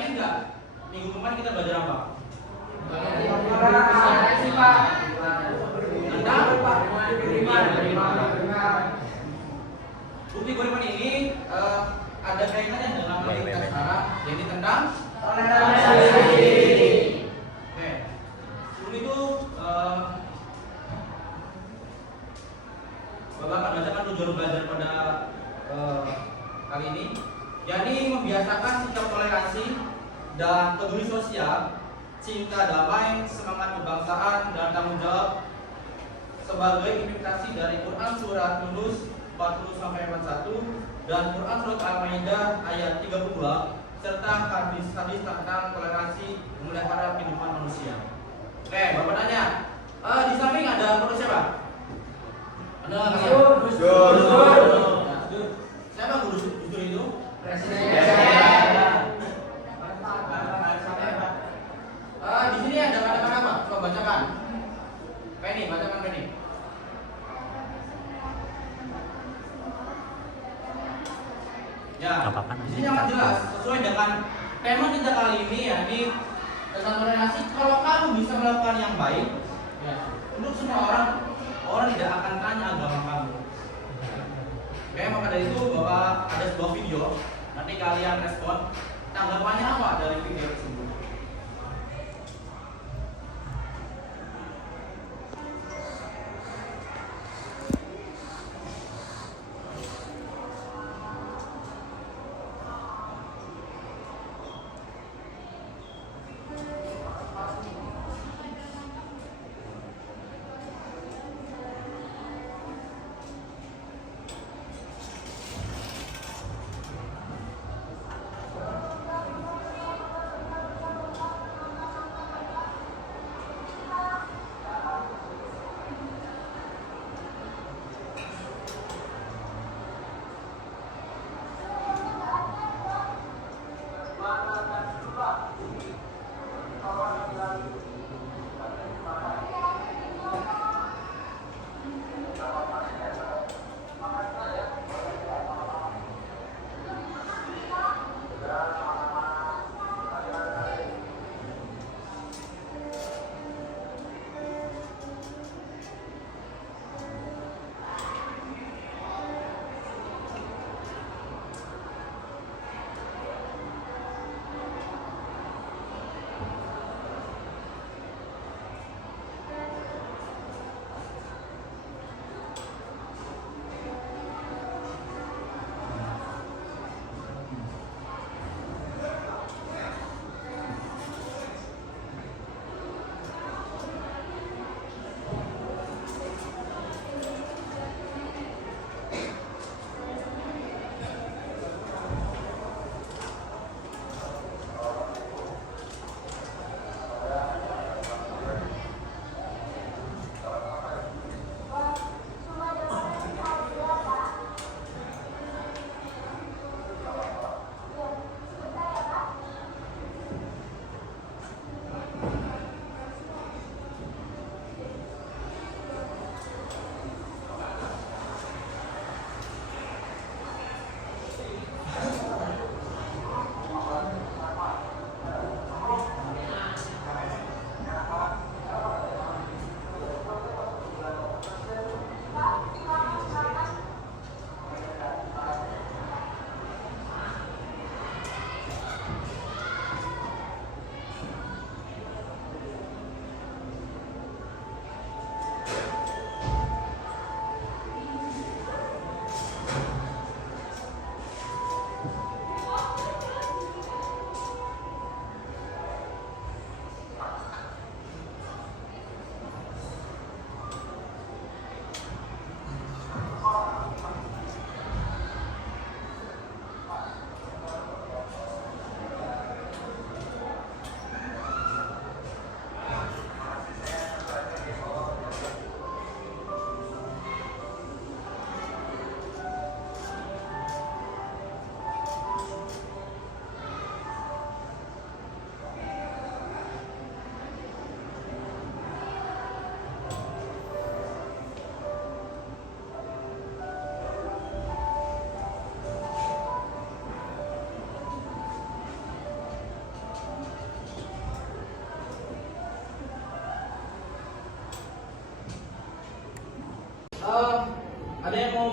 ingat nggak? Minggu kemarin kita belajar apa? Tentang bukti goliman ini ada kaitannya dengan materi kita sekarang, jadi tentang toleransi. Oke. Sebelum itu Bapak akan bacakan tujuan belajar pada kali ini, yakni membiasakan sikap toleransi dan peduli sosial, cinta damai, semangat kebangsaan, dan tanggung jawab sebagai implementasi dari Quran Surat Yunus 40-41 dan Quran Surat Al-Maidah ayat 32 serta hadis-hadis tentang toleransi memelihara kehidupan manusia. Oke, Bapak tanya, di samping ada foto siapa? Ada Gus Dur. Siapa Gus Dur itu? Presiden. Di sini ada kata-kata apa? Coba bacakan. Penny, bacakan Penny. Ya, di sini sangat jelas sesuai dengan tema kita kali ini, yakni tentang toleransi. Kalau kamu bisa melakukan yang baik, ya, untuk semua orang tidak akan tanya agama kamu. Oke, maka dari itu Bapak ada sebuah video, nanti kalian respon tanggapannya apa dari video tersebut.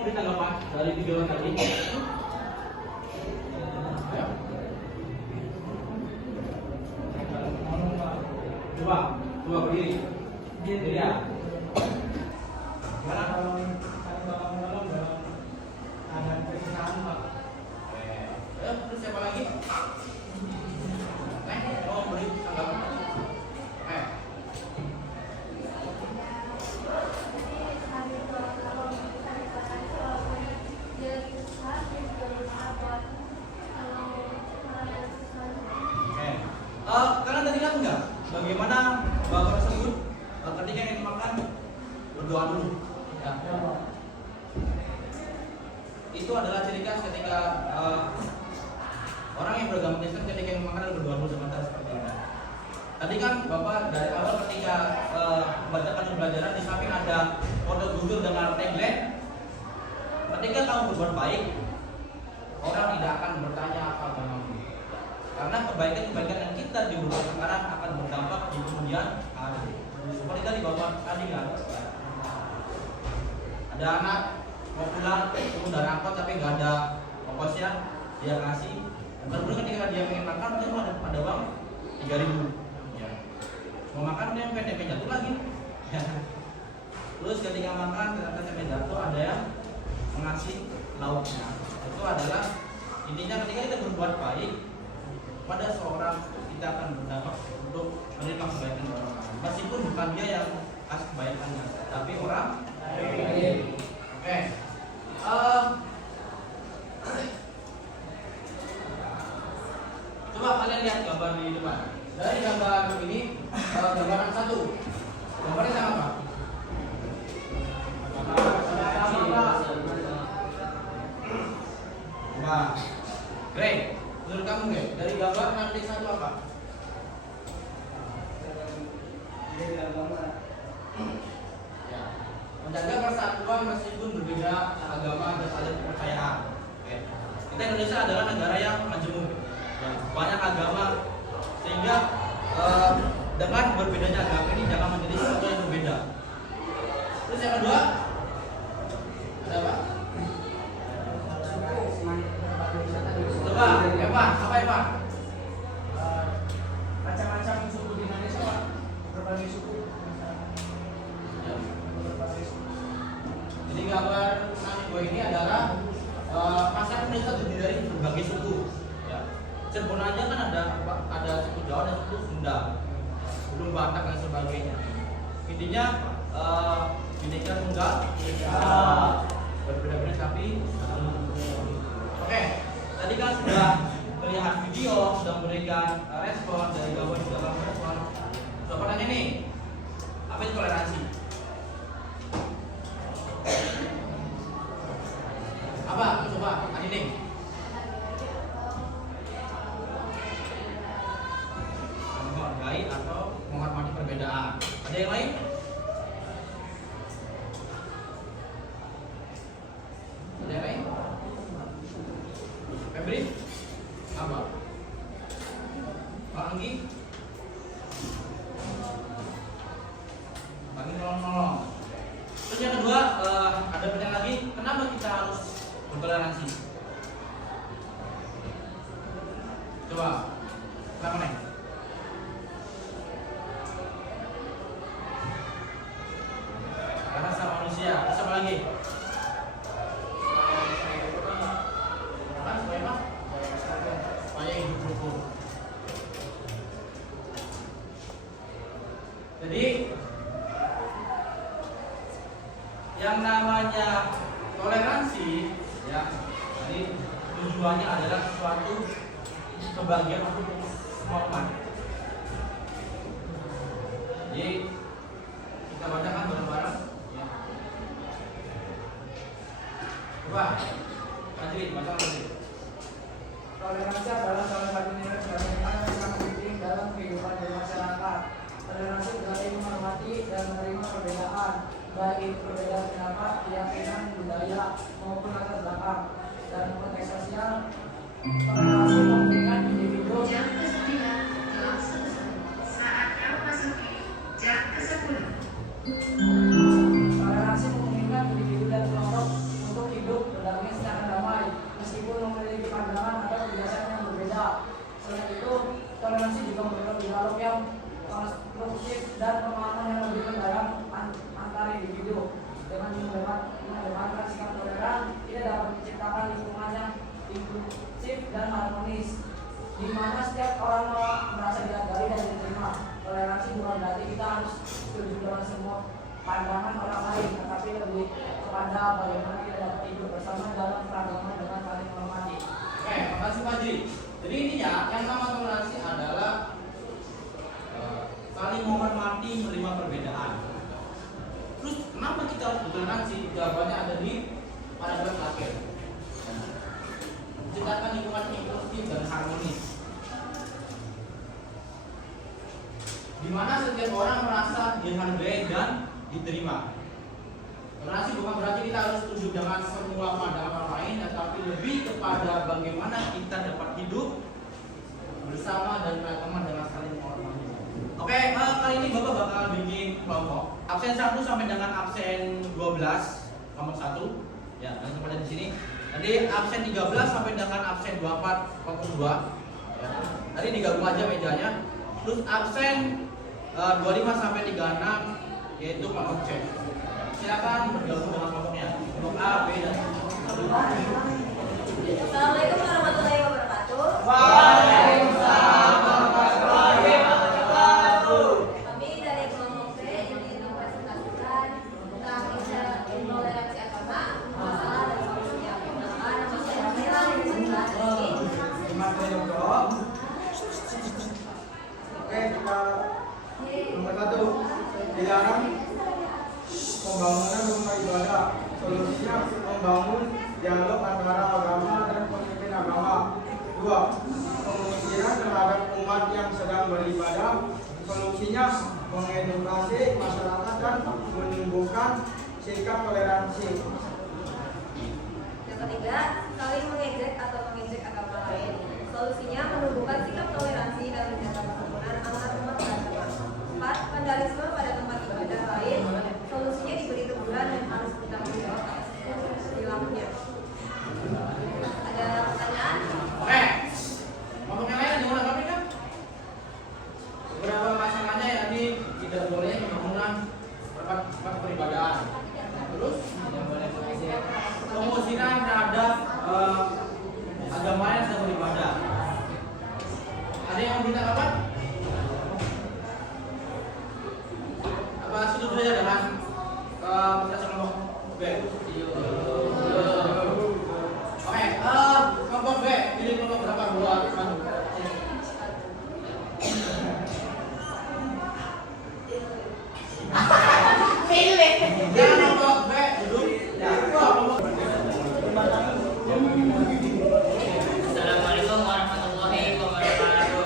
memberi tanggapan dari video tadi? Ayo. Coba berdiri. Ya. Gimana? Terus siapa lagi? Mau beri tanggapan? Kalian tadi lihat nggak bagaimana bapak tersebut ketika ingin makan berdoa dulu? Ya. Itu adalah ciri khas ketika orang yang beragama Kristen ketika ingin makan berdoa dulu sebentar seperti ini. Tadi kan bapak dari awal ketika membacakan pembelajaran di samping ada foto Google dengan tagline, ketika kamu berbuat baik, orang tidak akan bertanya apa agamamu. Karena kebaikan-kebaikan yang kita dibuat sekarang akan berdampak di kemudian hari. Seperti tadi bapak tadi kan, ada anak mau pulang turun dari angkot tapi nggak ada ongkosnya, dia kasih. Kemudian ketika dia ingin makan, dia ada uang 3.000. Ya. Mau makan dia sampai jatuh lagi. Terus ketika makan ternyata sampai jatuh ada yang mengasih lauknya. Itu adalah intinya ketika kita berbuat baik pada seorang, kita akan berdampak untuk menerima kebaikan orang lain. Meskipun bukan dia yang kasih kebaikannya, tapi orang lain. Oke. Coba kalian lihat gambar di depan. Dari gambar ini, gambaran satu. Gambarnya sama apa? Wah, great. Menurut kamu Greg, dari gambar nanti satu apa? Ya. Menjaga persatuan meskipun berbeda agama dan saling kepercayaan. Oke. Kita Indonesia adalah negara yang majemuk, ya, banyak agama, sehingga dengan berbedanya agama ini jangan menjadi sesuatu yang berbeda. Terus yang kedua, ada apa? Coba, Evan, apa Evan? Macam-macam suku di Indonesia, Pak. Berbagai suku. Ya. Jadi gambar nasi gue ini adalah masyarakat Indonesia terdiri dari berbagai suku. Ya. Cirebon aja kan ada suku Jawa dan suku Sunda, belum Batak dan sebagainya. Intinya Bineka Tunggal Ika, berbeda-beda tapi oke. Tadi kan sudah melihat video, sudah memberikan respon dari gambar juga kamu respon. Coba pertanyaan ini, apa itu toleransi? Apa? Coba, Adi nih. Menghargai atau menghormati perbedaan. Ada yang lain? Ada yang lain? Febri? Apa? Pak Anggi? Pak Anggi nolong-nolong. Terus yang kedua, ada pertanyaan lagi, kenapa kita harus bertoleransi? Coba, kenapa nih? Karena sama manusia. Terus apa lagi? Supaya hidup rukun. Jadi yang namanya toleransi, ya, jadi tujuannya adalah suatu kebahagiaan untuk semua umat. Jadi kita bacakan bareng-bareng. Ya. Coba, Fadri, baca Fadri. Toleransi adalah salah satu nilai fundamental yang sangat penting dalam kehidupan bermasyarakat. Toleransi berarti menghormati dan menerima perbedaan, baik itu perbedaan pendapat, keyakinan, budaya, maupun latar belakang. Dan konteks sosial, toleransi memungkinkan individu Jam ke-9 telah selesai. Saatnya memasuki jam ke-10. toleransi memungkinkan individu dan kelompok untuk hidup dan pemahaman yang lebih mendalam antar individu. Dengan mengedepankan sikap toleran, tidak dapat menciptakan lingkungan yang inklusif dan harmonis, di mana setiap orang merasa dihargai dan diterima. Toleransi bukan berarti kita harus setuju dengan semua pandangan orang lain, tetapi lebih kepada bagaimana kita dapat hidup bersama dalam keragaman dengan saling menghormati. Oke, makasih Pak Ji. Jadi intinya yang nama toleransi adalah saling menghormati, menerima perbedaan. Terus kenapa kita harus bertoleransi? Jawabannya ada di paragraf terakhir. Menciptakan lingkungan inklusif dan harmonis, di mana setiap orang merasa dihargai dan diterima. Toleransi bukan berarti kita harus setuju dengan semua pandangan orang lain, tetapi lebih kepada bagaimana kita dapat hidup bersama dan beragama dengan saling menghormati. Oke, kali ini Bapak bakal bikin kelompok absen 1 sampai dengan absen 12, kelompok 1. Ya, langsung pada di sini. Tadi absen 13 sampai dengan absen 24, kelompok 2. Ya. Tadi digabung aja mejanya. Terus absen 25 sampai 36 yaitu kelompok C. Silakan bergabung dengan kelompoknya. Kelompok A, B dan C. Assalamualaikum warahmatullahi wabarakatuh. Waalaikumsalam warahmatullahi wabarakatuh. Kami dari kelompok C ingin mempresentasikan tentang intoleransi agama, masalah dan solusinya. Nama saya Mira dari sebelah ini. Oke, kita nomor 1 dilarang pembangunan rumah ibadah. Solusinya membangun dialog antara agama dan pemimpin agama. 2. Pengusiran terhadap umat yang sedang beribadah. Solusinya mengedukasi masyarakat dan menumbuhkan sikap toleransi. Yang ketiga, saling mengejek atau mengejek agama lain. Solusinya menumbuhkan sikap toleransi dan menjaga kerukunan antar umat beragama. 4. Vandalisme pada tempat ibadah lain. Solusinya diberi teguran dan harus bertanggung jawab atas perilakunya. Ada pertanyaan? Oke. Kelompok yang lain ada yang mau nanggapi kan? Beberapa masalahnya yakni tidak bolehnya pembangunan tempat peribadahan. Terus pengusiran terhadap agama yang sedang beribadah. Ada yang minta apa? Apa setuju saja dengan presentasi kelompok B? Oke, kelompok B pilih kelompok berapa? 2, 1. Pilih. Kelompok B duduk. Ya, kelompok Assalamualaikum warahmatullahi wabarakatuh.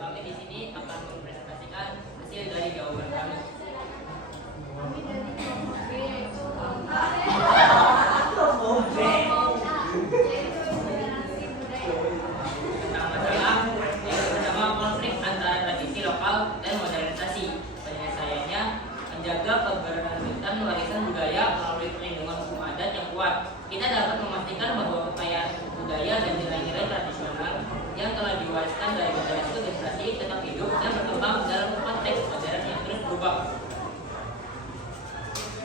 Kami di sini akan mempresentasikan hasil dari jawaban kami. Kami dari kelompok B yaitu kelompok A, yaitu toleransi budaya. Tentang masalah yang pertama, konflik antara tradisi lokal dan modernisasi. Penyelesaiannya menjaga keberlanjutan warisan budaya melalui perlindungan hukum adat yang kuat. Kita dapat memastikan bahwa kekayaan budaya dan nilai-nilai tradisional yang telah diwariskan dari generasi ke generasi tetap hidup dan berkembang dalam konteks modern yang terus berubah.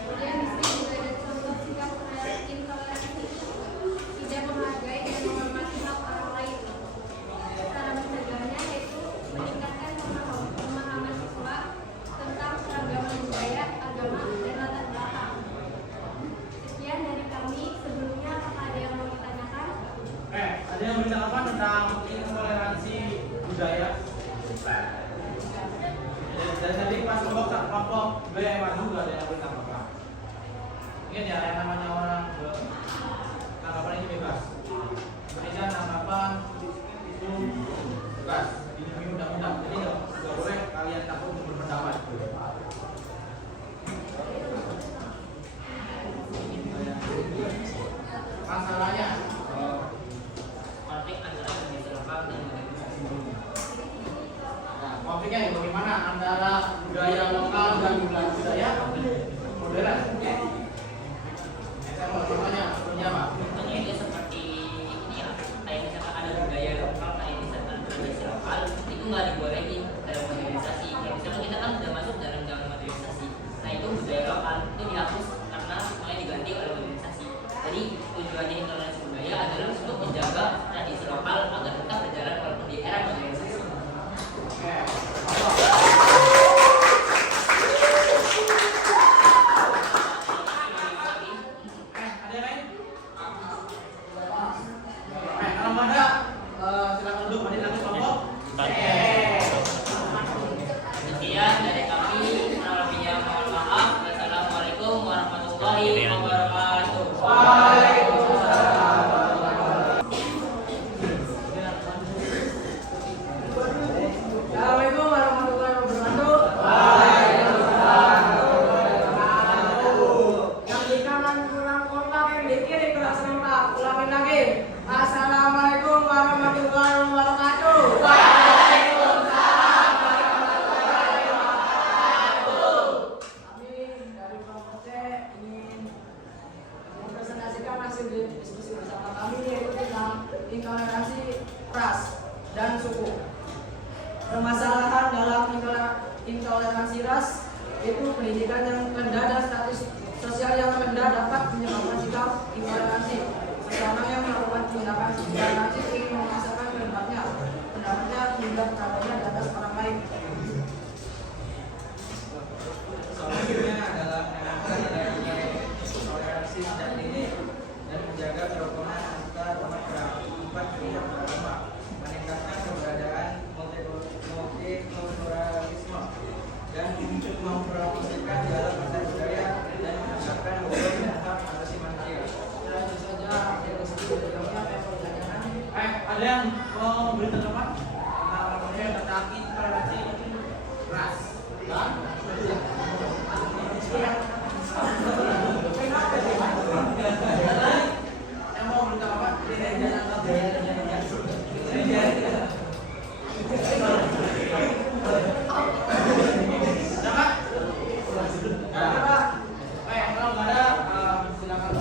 Kemudian di sini juga ada contoh sikap intoleransi, tidak menghargai dan menghormati hak orang lain. Cara mencegahnya yaitu meningkatkan pemahaman siswa tentang keragaman budaya, agama, dan latar belakang. Sekian dari kami. Sebelumnya apakah ada yang mau ditanyakan? ada yang minta apa tentang intoleransi budaya? Dan tadi pas kelompok B maju juga ada yang minta apa? Ingat ya, yang namanya orang tanggapan ini bebas. Indonesia tanggapan itu bebas. Dilindungi undang-undang. Jadi nggak boleh kalian takut untuk berpendapat. Masalahnya Konflik antara tradisi lokal dan modernisasi. nah, konfliknya bagaimana antara budaya lokal dan budaya modern. Saya mau contohnya. ras, dan suku. Permasalahan dalam intoleransi ras itu pendidikan yang rendah dan status sosial yang rendah dapat menyebabkan sikap intoleransi. Seseorang yang melakukan tindakan intoleransi ingin memaksakan pendapatnya hingga pendapat di atas orang lain. Solusinya adalah menanamkan nilai-nilai toleransi sejak dini dan menjaga kerukunan antar umat beragama, meningkatkan keberadaan multikulturalisme dan mempromosikan dialog antar budaya dan menegakkan hukum dan hak asasi manusia. Lanjut saja diskusi dari kami apa yang mau ditanyakan? Ada yang mau beri tanggapan? Tentang intoleransi ras dan yang mau beri tanggapan? Kalau nggak ada, silakan.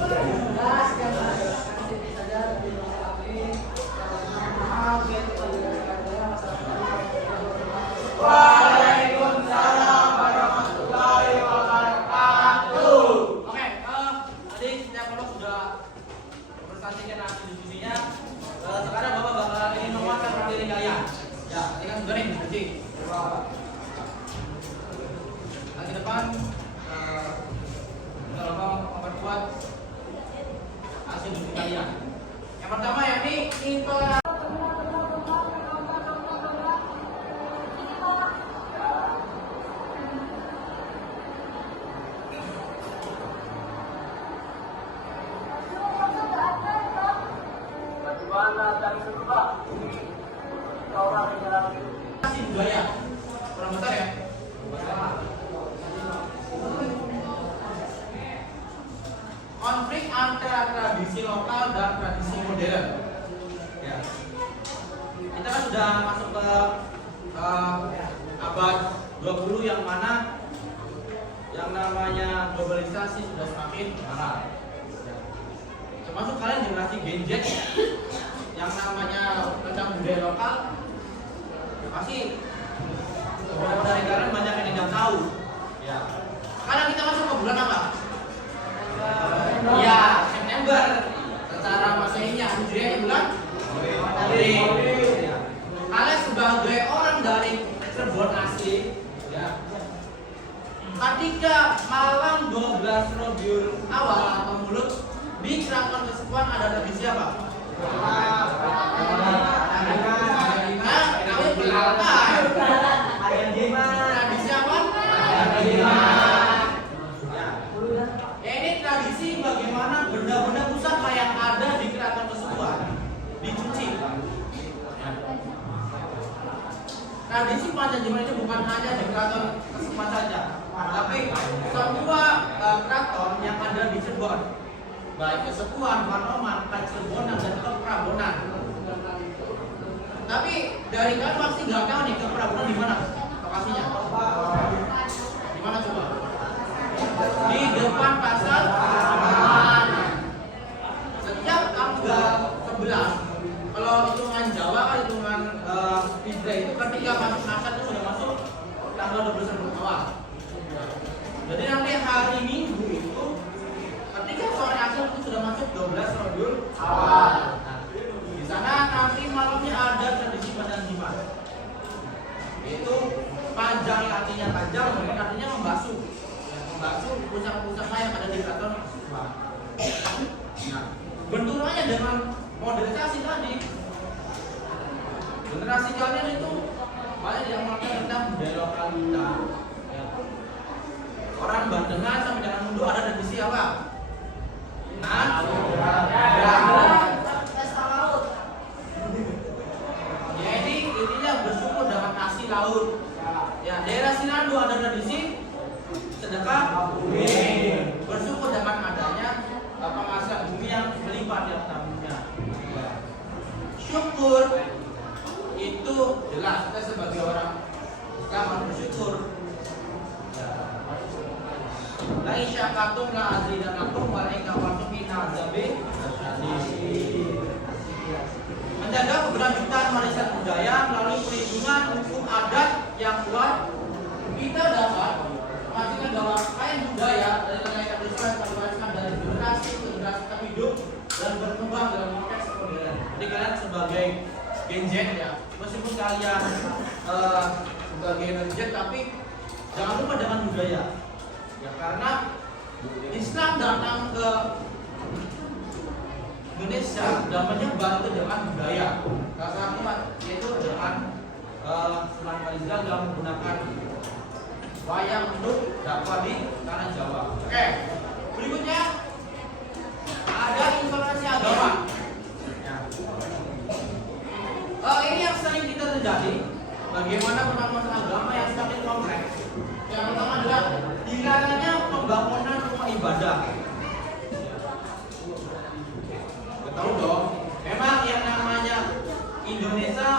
Waalaikumsalam warahmatullahi wabarakatuh. Oke, tadi setiap kelompok sudah mempresentasikan hasil diskusinya. Sekarang Bapak bakal ingin menguatkan materi kalian. Ya, tadi kan sudah nih diskusi. Lagi depan, kita memperkuat hasil diskusi kalian. Yang pertama yakni intoleransi. Budaya kurang besar ya. Konflik antara tradisi lokal dan tradisi modern. Ya. Kita kan sudah masuk ke abad 20 yang mana yang namanya globalisasi sudah semakin marak. Ya. Termasuk kalian generasi Gen Z yang namanya tentang budaya lokal pasti beberapa dari kalian banyak yang tidak tahu. Ya. Sekarang kita masuk ke bulan apa? Ya, September. Secara Masehinya Hijriah bulan April. Ya. Kalian sebagai orang dari Cirebon asli, ya. Ketika malam 12 Rabiul Awal atau Mulut di Keraton Kesepuan ada tradisi apa? Tradisi apa? Ya, ini tradisi bagaimana benda-benda pusaka yang ada di Keraton Kesepuan dicuci. Tradisi Panjajiman itu bukan hanya di Keraton Kesepuan saja, tapi semua keraton yang ada di Cirebon, baik Kesepuan, Panoman, Cirebon dan Keprabonan. Tapi dari kalian pasti nggak tahu nih Keprabonan di mana lokasinya? Di mana coba? Di depan pasar Panoman. Setiap tanggal 11, kalau hitungan Jawa kan hitungan Hijriah itu ketika masuk asar itu sudah masuk tanggal 12 awal. Jadi nanti hari Minggu itu ketika sore asar itu sudah masuk 12 Rabiul Awal. Di sana nanti malamnya ada tradisi Panjajiman. Itu panjang artinya panjang, mungkin artinya membasuh. Membasuh pusaka-pusaka yang ada di keraton. Nah, benturannya dengan modernisasi tadi. Generasi kalian itu banyak yang melakukan tentang budaya lokal kita. Ya. Orang Bandengan sampai dengan Mundu ada tradisi apa? Pesta laut. Jadi intinya bersyukur dengan hasil laut. Ya, daerah Sinandu ada tradisi sedekah bumi. Bersyukur dengan adanya penghasilan bumi yang melimpah tiap tahunnya. Ya. Syukur itu jelas kita sebagai orang Islam harus bersyukur. La isyakatum la azidanakum wa la ikafartum min azabi. Menjaga keberlanjutan yang kuat, kita dapat memastikan bahwa kain budaya dari nilai tradisional yang diwariskan dari generasi ke generasi tetap hidup dan berkembang dalam konteks modern. Jadi kalian sebagai Gen Z ya, meskipun kalian sebagai Gen Z, tapi jangan lupa dengan budaya. Ya karena Islam datang ke Indonesia dan menyebar itu dengan budaya. Kata kuat yaitu dengan Sunan Kalijaga yang menggunakan wayang untuk dakwah di tanah Jawa. Oke, berikutnya ada intoleransi agama. Ya. Ini yang sering kita terjadi. Bagaimana permasalahan agama yang semakin kompleks. Yang pertama adalah dilarangnya pembangunan rumah ibadah. Tahu dong, memang yang namanya Indonesia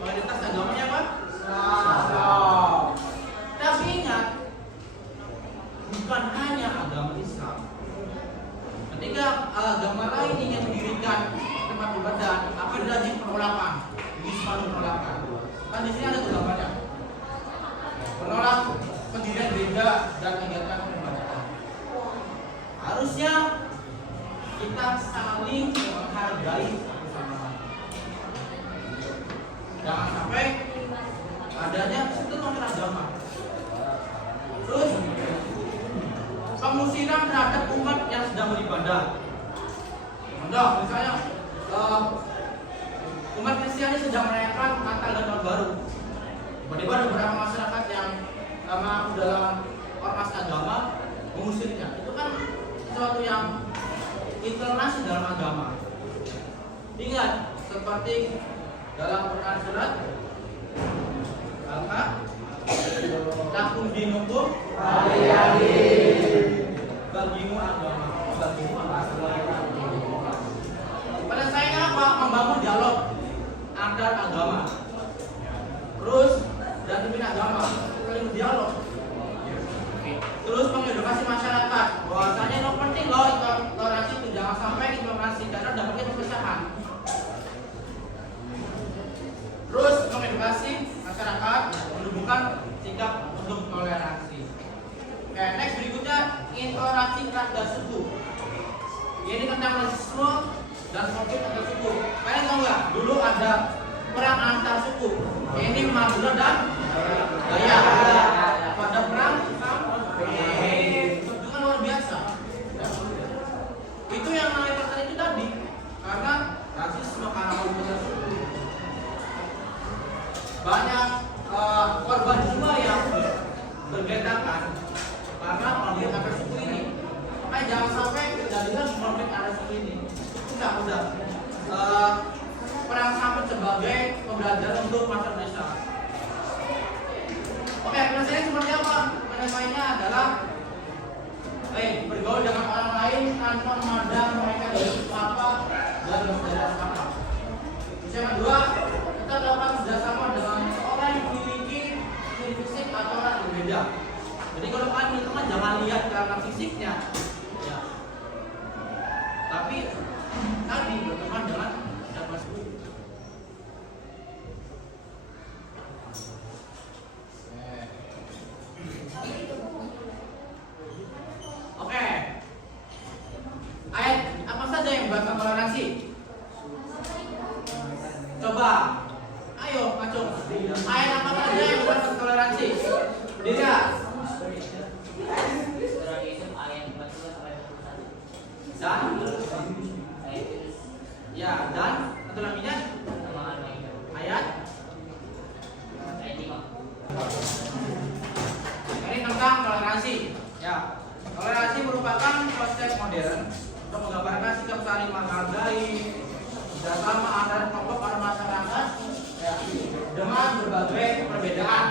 mayoritas agamanya apa? Islam. Tapi ingat, bukan hanya agama Islam. Ketika agama lain ingin mendirikan tempat ibadah, apa derajat penolakan? Ini selalu penolakan. Kan di sini ada gambarnya. Menolak pendirian gereja dan kegiatan peribadatan. Harusnya kita saling menghargai satu sama lain. Jangan sampai adanya konflik agama. Terus pengusiran terhadap umat yang sedang beribadah. Contoh, misalnya umat Kristiani sedang merayakan Natal dan Tahun Baru. Tiba-tiba ada beberapa masyarakat yang masuk dalam ormas agama mengusirnya. Itu kan sesuatu yang intoleransi dalam agama. Ingat, seperti dalam Quran surat Al-Kahf, lakum dinukum bagimu agama, bagimu agama. Pada saya apa? Membangun dialog antar agama. Terus dan pemimpin agama saling berdialog. Terus mengedukasi masyarakat bahwasanya yang penting loh intoleransi itu, jangan sampai intoleransi karena dampaknya perpecahan. Terus mengedukasi masyarakat menunjukkan sikap untuk toleransi. Oke, next berikutnya intoleransi terhadap suku. Ini tentang rasisme dan konflik antar suku. Kalian tahu nggak? Dulu ada perang antar suku. Ini Madura dan Dayak. Pada perang itu kan luar biasa. Itu yang namanya pertanyaan itu tadi, karena rasisme karena konflik suku. Banyak korban jiwa yang bergedakan karena konflik antar suku ini. Makanya jangan sampai terjadilah konflik antar suku ini. Udah. Perang sahabat sebagai pembelajaran untuk masa Indonesia. Oke, penyelesaiannya seperti apa? Penyelesaiannya adalah bergaul dengan orang lain tanpa memandang mereka dari apa dan dari apa. Yang kedua, kita dapat kerjasama dengan orang yang memiliki ciri fisik atau orang yang berbeda. Jadi kalau kalian teman jangan lihat karena fisiknya, ya. Tapi tadi berteman dengan siapa suku. Oke. Ayat apa saja yang membuat toleransi? Coba. Ayo, Macung. Ayat apa saja yang membuat toleransi? Dika. Dan ya, dan satu lagi ayat 5. Ini tentang toleransi. Ya, toleransi merupakan konsep modern untuk menggambarkan sikap saling menghargai bersama antara kelompok orang masyarakat ya, dengan berbagai perbedaan.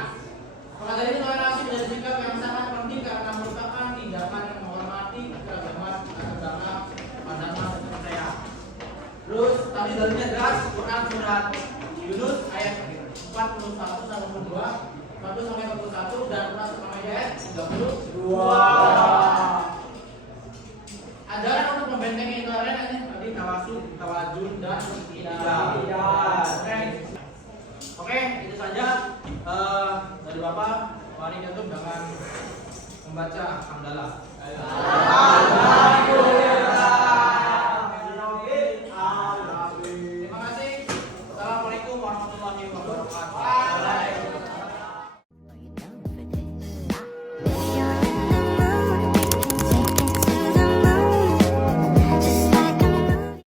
Maka dari itu toleransi menjadi sikap yang sangat penting karena merupakan tindakan yang menghormati keragaman agama, pandangan, dan kepercayaan. Terus tadi dalilnya jelas Quran surat Yunus ayat 41 sampai 42, 1 sampai 41 dan Quran surat ayat 32. Ajaran untuk membentengi intoleransi ini tadi tawasud, tawajud dan iktidal. Oke, itu saja dari dengan membaca hamdalah. Alhamdulillah.